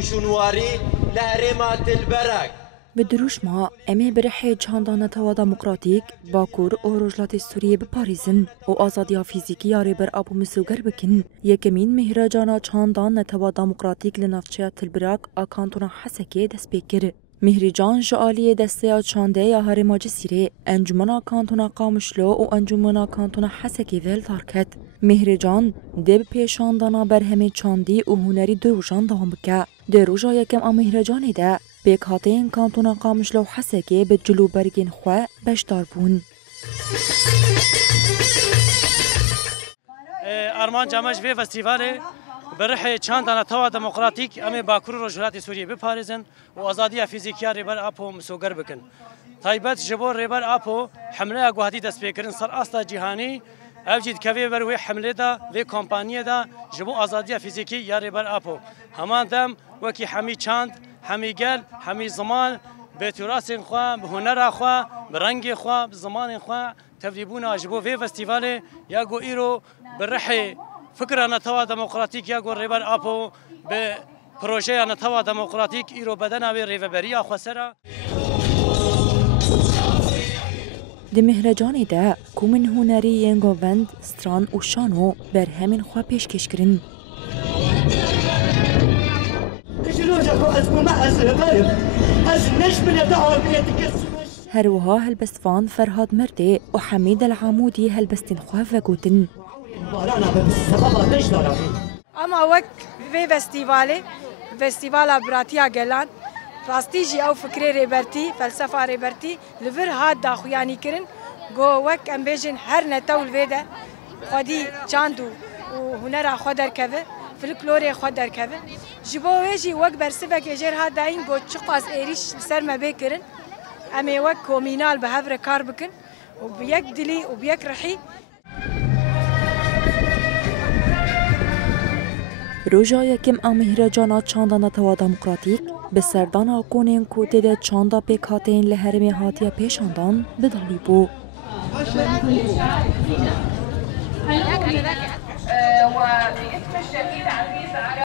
شنواری لهرما تلبرک به دروشما امی برحی چاندان توا دموکراتیک باکور و رجلات سوریه بپاریزن و آزادیا فیزیکی یاری بر آبو مسوگر بکن یکمین مهرجانا چاندان توا دموکراتیک لنافچه تلبراک آکانتونا حسکه دست بکر مهرجان جعالی دسته چانده یا هرما جسیره انجمنا کانتونا قامشلو و انجمنا کانتونا حسکی ول تارکت مهرجان دب پیشاندانا بر همه چاندی و هنری دروژان دام بکه دروژا یکم مهرجانی ده بیکاتین کانتونا قامشلو حسکی به جلو برگین خواه بشدار بون ارمان جامج في فستيفال برحي چاندانا توا ديمقراطيك امي باكور رجلات سوريا بباريزن وازاديه فيزيكيا ريبر ابو مسوگر بكن تايبت جبور ريبر ابو حمله غوهدي دس بكرن سر استا جهاني اوجد كوي بر وي حمله دا وي كومبانيه دا جبو ازاديه فيزيكي يا ريبر ابو همان دم وكي حمي چاند حمي گل حمي زمان بتراث خو بهنر خو برنگ خو بزمان خو تفريبونا جبو في فستيفال ياغو ايرو برحي فكرة نتوا ديمقراطيك يا جور ريبر أبو ببروجي نتوا ديمقراطيك إيرو بدنا بريفبريا خسرة. دمهرجانی ده کومن هنری ینگووند ستران و شانو بر همین خوا پیشکش کرن. هروها هلبستفان فرهاد مرده و حمید العمودي هلبستن خوا وگوتن. اما وقت في فستيفال براتيا جلان راستيجي او فكري ريبرتي فلسفه ريبرتي لفر هاد داخوياني كرن جو وقت ام بيجن هر نتول فيدا خدي چاندو وهنر خدر كفه فلكلوري خدر كفه جبو ويجي وقت برسبك اجر هاد داين جو چقاس ايريش سر ما بكرن امي وقت كومينال بهفر كار بكن وبيك دلي وبيك رحي روژا یکم مهرجانات چاندان توا دموکراتیک به سردان کنین کوته ده چاندا پیکاتین لهرمی هاتیا پیشاندان بدالی بو.